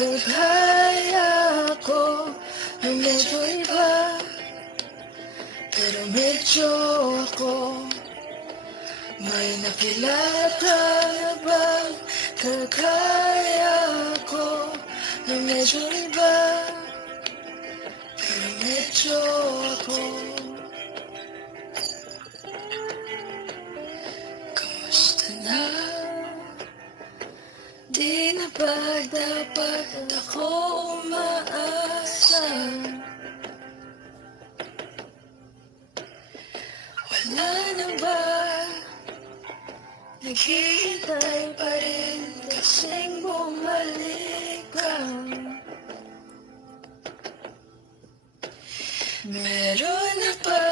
kagaya ko na medyo iba, pero medyo ako. May nakilala ka na bang kagaya ko na medyo iba, pero medyo ako. Kamusta na? Di na ba dapat ako umaasa? Wala na ba? Naghihintay pa rin kasing bumalik ka. Meron na ba